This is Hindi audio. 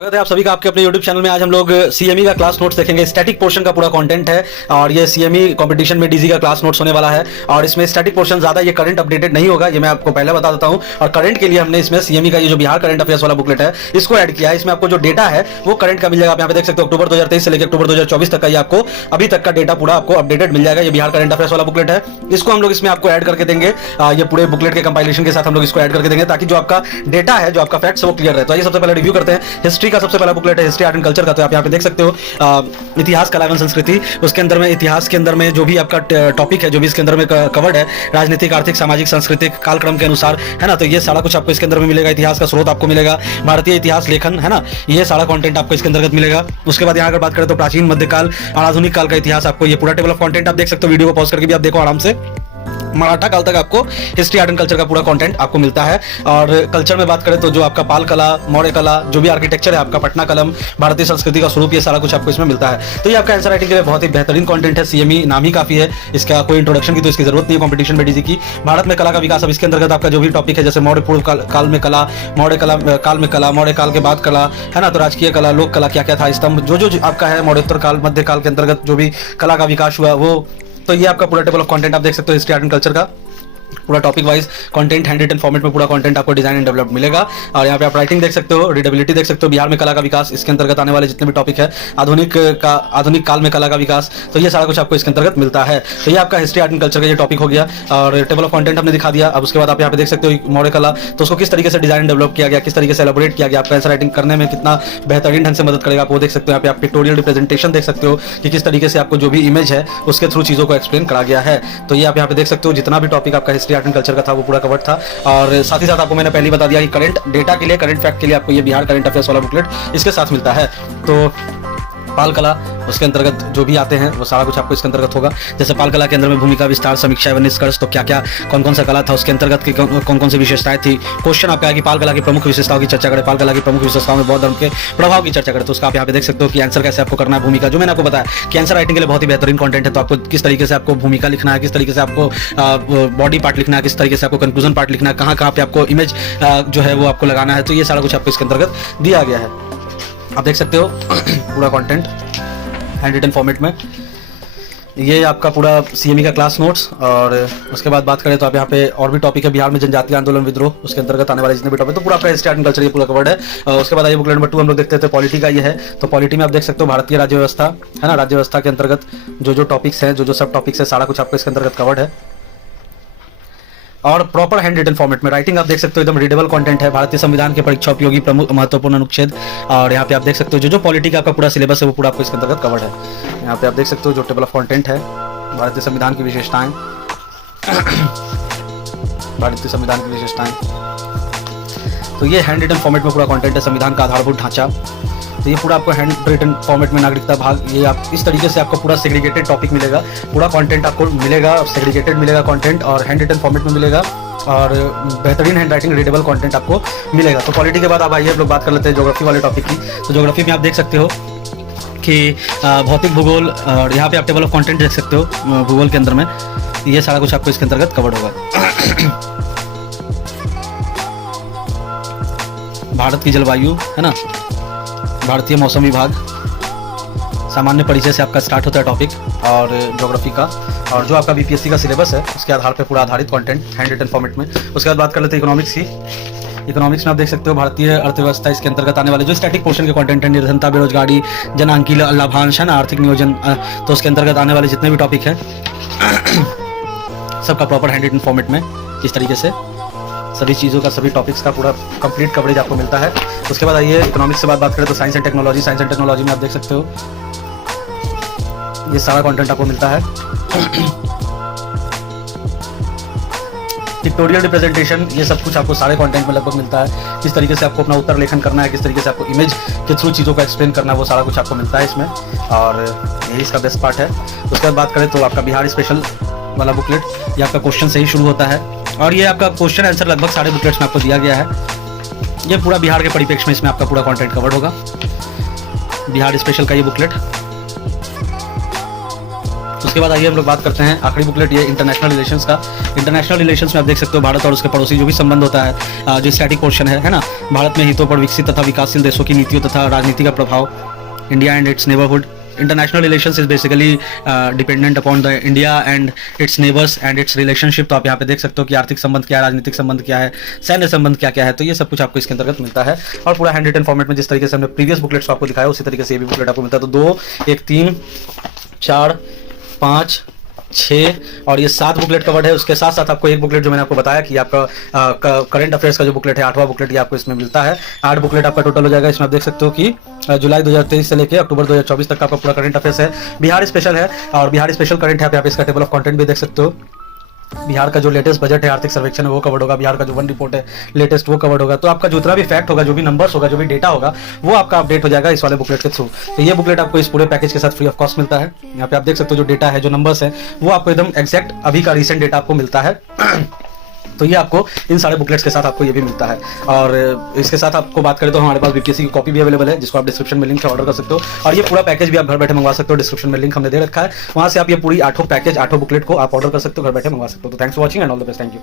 स्वागत है आप सभी का आपके अपने YouTube चैनल में। आज हम लोग सीएमई का क्लास नोट्स देखेंगे। स्टैटिक पोर्शन का पूरा कंटेंट है और ये सीएमई कंपटीशन में डीजी का क्लास नोट्स होने वाला है और इसमें स्टैटिक पोर्शन ज्यादा ये करंट अपडेटेड नहीं होगा, ये मैं आपको पहले बता देता हूं। और करंट के लिए हमने इसमें सीएमई का ये जो बिहार करंट अफेयर्स वाला बुकलेट है इसको ऐड किया है। इसमें आपको जो डेटा है वो करंट का मिल जाएगा। आप यहाँ पे देख सकते हो अक्टूबर 2023 से लेकर अक्टूबर 2024 तक का ये आपको अभी तक का डेटा पूरा आपको अपडेटेड मिल जाएगा। ये बिहार करंट अफेयर्स वाला बुकलेट है, इसको हम लोग इसमें आपको ऐड करके देंगे। ये पूरे बुकलेट के कंपाइलेशन के साथ हम लोग इसको ऐड करके देंगे ताकि जो आपका डेटा है, जो आपका फैक्ट्स है वो क्लियर रहे। तो ये सबसे पहले रिव्यू करते हैं। हिस्ट्री का सबसे पहला बुकलेट है, हिस्ट्री आर्ट एंड कल्चर का। तो आप यहाँ पे देख सकते हो इतिहास, कला एवं संस्कृति। उसके अंदर में इतिहास के अंदर में जो भी आपका टॉपिक है, जो भी इसके अंदर में कवर्ड है, राजनीतिक, आर्थिक, सामाजिक, सांस्कृतिक कालक्रम के अनुसार, है ना। तो ये सारा कुछ आपको इसके अंदर में मिलेगा। इतिहास का स्रोत आपको मिलेगा, भारतीय इतिहास लेखन, है ना, ये सारा कंटेंट आपको इसके अंतर्गत मिलेगा। उसके बाद यहाँ अगर बात करें तो प्राचीन, मध्यकाल और आधुनिक काल का इतिहास, आपको ये पूरा टेबल ऑफ कंटेंट आप देख सकते हो। वीडियो को पॉज करके भी आप देखो आराम से। मराठा काल तक आपको हिस्ट्री आर्ट एंड कल्चर का पूरा कंटेंट आपको मिलता है। और कल्चर में बात करें तो जो आपका पाल कला, मौर्य कला, जो भी आर्किटेक्चर है आपका, पटना कलम, भारतीय संस्कृति का स्वरूप, ये सारा कुछ आपको इसमें मिलता है। तो ये आपका आंसर राइटिंग के लिए बहुत ही बेहतरीन कंटेंट है। सीएमई नाम ही काफी है, इसका कोई इंट्रोडक्शन की तो इसकी जरूरत नहीं है कंपटीशन में डीजी की। भारत में कला का विकास, अब इसके अंतर्गत आपका जो भी टॉपिक है, जैसे मौर्य पूर्व काल में कला, मौर्य काल में कला, मौर्य काल के बाद कला, है ना। तो राजकीय कला, लोक कला क्या क्या था, स्तंभ, जो आपका है मौर्योत्तर काल, मध्य काल के अंतर्गत जो भी कला का विकास हुआ वो। तो ये आपका पूरा टेबल ऑफ कंटेंट आप देख सकते हो। हिस्ट्री आर्ट एंड कल्चर का पूरा topic wise content, hand written format में पूरा कंटेंट आपको डिजाइन एंड डेवलप मिलेगा। और यहाँ पे आप राइटिंग देख सकते हो, रीडेबिलिटी देख सकते हो, बिहार में कला का विकास, इसके अंतर्गत आने वाले जितने भी टॉपिक है, आधुनिक काल में कला का विकास, तो ये सारा कुछ आपको इसके अंतर्गत मिलता है। तो ये आपका हिस्ट्री आर्ट एंड कल्चर का ये टॉपिक हो गया और टेबल ऑफ कंटेंट हमने दिखा दिया। अब उसके बाद आप यहाँ पे देख सकते हो मौर्य कला, तो उसको किस तरीके से डिजाइन डेवलप किया गया, किस तरीके से एलाबोरेट किया गया, आपका आंसर राइटिंग करने में कितना बेहतरीन ढंग से मदद करेगा आप वो देख सकते हो। यहाँ पे आप पिक्टोरियल रिप्रेजेंटेशन देख सकते हो कि किस तरीके से आपको जो भी इमेज है उसके थ्रू चीजों को एक्सप्लेन करा गया है। तो ये आप यहाँ पे देख सकते हो जितना भी टॉपिक आपका हिस्ट्री आर्ट एंड कल्चर का था वो पूरा कवर्ड था। और साथ ही साथ आपको मैंने पहले ही बता दिया कि करंट डेटा के लिए, करंट फैक्ट के लिए आपको ये बिहार करंट अफेयर्स वाला बुकलेट इसके साथ मिलता है। तो पाल कला, उसके अंतर्गत जो भी आते हैं वो सारा कुछ आपको इसके अंतर्गत होगा। जैसे पाल कला के अंदर में भूमिका, विस्तार, समीक्षा एवं निष्कर्ष, तो क्या क्या कौन कौन सा कला था, उसके अंतर्गत की कौन कौन सी विशेषताएं थी। क्वेश्चन आपका है कि पाल कला की प्रमुख विशेषताओं की चर्चा करें, पाल कला की प्रमुख विशेषताओं में बौद्ध धर्म के प्रभाव की चर्चा करें। तो उसका आप यहाँ पे देख सकते हो कि आंसर कैसे आपको करना है। भूमिका, जो मैंने आपको बताया कि आंसर राइटिंग के लिए बहुत ही बेहतरीन कंटेंट है। तो आपको किस तरीके से आपको भूमिका लिखना है, किस तरीके से आपको बॉडी पार्ट लिखना है, किस तरीके से आपको कंक्लूजन पार्ट लिखना है, कहाँ कहाँ पे आपको इमेज जो है वो आपको लगाना है। तो ये सारा कुछ आपको इसके अंतर्गत दिया गया है। आप देख सकते हो पूरा कंटेंट हैंड रिटन फॉर्मेट में। ये आपका पूरा सीएमई का क्लास नोट्स। और उसके बाद बात करें तो आप यहाँ पे और भी टॉपिक है, बिहार में जनजातीय आंदोलन, विद्रोह, उसके अंतर्गत आने वाले जितने भी टॉपिक, तो पूरा आपका हिस्ट्री आर्ट एंड कल्चर ये पूरा कवर्ड है। उसके बाद आइए बुकलेट नंबर 2 हम लोग देखते हैं। तो पॉलिटी का ये है, तो पॉलिटी में आप देख सकते हो भारतीय राज्य व्यवस्था, है ना। राज्य व्यवस्था के अंतर्गत जो टॉपिक्स हैं, जो सब टॉपिक्स है, सारा कुछ आपको इसके अंतर्गत कवर्ड है। और प्रॉपर हैंड रिटन फॉर्मेट में राइटिंग आप देख सकते हो, एकदम रीडेबल कंटेंट है। भारतीय संविधान के परीक्षा उपयोगी प्रमुख महत्वपूर्ण अनुच्छेद। और यहाँ पे आप देख सकते हो जो पॉलिटी का आपका पूरा सिलेबस है वो पूरा आपको इसके अंतर्गत कवर्ड है। यहाँ पे आप देख सकते हो जो टेबल ऑफ कंटेंट है, भारतीय संविधान की विशेषताएं, भारतीय संविधान की विशेषताएं। तो ये हैंड रिटन फॉर्मेट में पूरा कंटेंट है। संविधान का आधारभूत ढांचा, तो ये पूरा आपको हैंड रिटन फॉर्मेट में नागरिकता भाग, ये आप इस तरीके से आपको पूरा सेग्रीगेटेड टॉपिक मिलेगा, पूरा कंटेंट आपको मिलेगा, सेग्रीगेटेड मिलेगा कंटेंट और हैंड रिटन फॉर्मेट में मिलेगा और बेहतरीन हैंड राइटिंग रीडेबल कंटेंट आपको मिलेगा। तो पॉलिटी के बाद अब आइए हम लोग बात कर लेते हैं ज्योग्राफी वाले टॉपिक की। तो ज्योग्राफी में आप देख सकते हो कि भौतिक भूगोल, और यहाँ पे आप टेबल ऑफ कंटेंट देख सकते हो भूगोल के अंदर में, ये सारा कुछ आपको इसके अंतर्गत कवर्ड होगा। भारत की जलवायु, है ना, भारतीय मौसम विभाग, सामान्य परिचय से आपका स्टार्ट होता है टॉपिक और ज्योग्राफी का। और जो आपका बीपीएससी का सिलेबस है उसके आधार पर पूरा आधारित कंटेंट हैंड रिटन फॉर्मेट में। उसके बाद बात कर लेते हैं इकोनॉमिक्स की। इकोनॉमिक्स में आप देख सकते हो भारतीय अर्थव्यवस्था, इसके अंतर्गत आने वाले जो स्टैटिक पोर्शन के कंटेंट है, निर्धनता, बेरोजगारी, जनांकीय लाभांश, है ना, आर्थिक नियोजन, तो उसके अंतर्गत आने वाले जितने भी टॉपिक हैं सबका प्रॉपर हैंड रिटन फॉर्मेट में इस तरीके से सभी चीज़ों का, सभी टॉपिक्स का पूरा कंप्लीट कवरेज आपको मिलता है। उसके बाद आइए इकोनॉमिक्स से बात करें तो science and technology. Science and technology में आप देख सकते हो ये सारा कंटेंट आपको मिलता है। पिक्टोरियल रिप्रेजेंटेशन, ये सब कुछ आपको सारे कंटेंट में लगभग मिलता है। किस तरीके से आपको अपना उत्तर लेखन करना है, किस तरीके से आपको इमेज के थ्रू चीज़ों को एक्सप्लेन करना है, वो सारा कुछ आपको मिलता है इसमें। और यही इसका बेस्ट पार्ट है। उसके बाद बात करें तो आपका बिहार स्पेशल वाला बुकलेट, ये आपका क्वेश्चन से ही शुरू होता है और ये आपका क्वेश्चन आंसर लगभग सारे बुकलेट्स में आपको दिया गया है। ये पूरा बिहार के परिप्रेक्ष्य में इसमें आपका पूरा कंटेंट कवर्ड होगा, बिहार स्पेशल का ये बुकलेट। उसके बाद आइए हम लोग बात करते हैं आखिरी बुकलेट, ये इंटरनेशनल रिलेशंस का। इंटरनेशनल रिलेशंस में आप देख सकते हो भारत और उसके पड़ोसी जो भी संबंध होता है, जो स्टैटिक पोर्शन है ना, भारत में हितों पर विकसित तथा विकासशील देशों की नीतियों तथा राजनीति का प्रभाव, India and it's neighbourhood. International relations is basically dependent upon the India and it's neighbours and it's relationship. तो आप यहाँ पे देख सकते हो कि आर्थिक संबंध क्या है, राजनीतिक संबंध क्या है, सैन्य संबंध क्या क्या है, तो ये सब कुछ आपको इसके अंतर्गत मिलता है। और पूरा हैंड रिटन फॉर्मेट में जिस तरीके से हमने प्रीवियस बुकलेट्स को आपको दिखाया उसी तरीके से ये भी बुकलेट आपको मिलता है। तो 2, 1, 3, 4, 5, 6 और ये 7 बुकलेट कवर्ड है। उसके साथ साथ आपको एक बुकलेट जो मैंने आपको बताया कि आपका करंट अफेयर्स का जो बुकलेट है 8वां बुकलेट, ये आपको इसमें मिलता है। 8 बुकलेट आपका टोटल हो जाएगा। इसमें आप देख सकते हो कि जुलाई 2023 से लेकर अक्टूबर 2024 तक का आपका पूरा करंट अफेयर्स है। बिहार स्पेशल है और बिहार स्पेशल करंट है। आप यहाँ पे इसका टेबल ऑफ कंटेंट भी देख सकते हो। बिहार का जो लेटेस्ट बजट है, आर्थिक सर्वेक्षण है, वो कवर्ड होगा। बिहार का जो 1 रिपोर्ट है लेटेस्ट, वो कवर्ड होगा। तो आपका जितना भी फैक्ट होगा, जो भी नंबर्स होगा, जो भी डेटा होगा, वो आपका अपडेट हो जाएगा इस वाले बुकलेट के थ्रू। तो ये बुकलेट आपको इस पूरे पैकेज के साथ फ्री ऑफ कॉस्ट मिलता है। यहाँ पे आप देख सकते हो जो डेटा है, जो नंबर्स है, वो आपको एकदम एग्जैक्ट अभी का रिसेंट डेटा आपको मिलता है। तो ये आपको इन सारे बुकलेट्स के साथ आपको ये भी मिलता है। और इसके साथ आपको बात करें तो हमारे पास बीपीएससी की कॉपी भी अवेलेबल है, जिसको आप डिस्क्रिप्शन में लिंक से ऑर्डर कर सकते हो। और ये पूरा पैकेज भी आप घर बैठे मंगवा सकते हो। डिस्क्रिप्शन में लिंक हमने दे रखा है, वहां से आप ये पूरी 8 पैकेज 8 बुकलेट को आप ऑर्डर कर सकते हो, घर बैठे मंगवा सकते हो। तो thanks for watching and all the best. Thank you.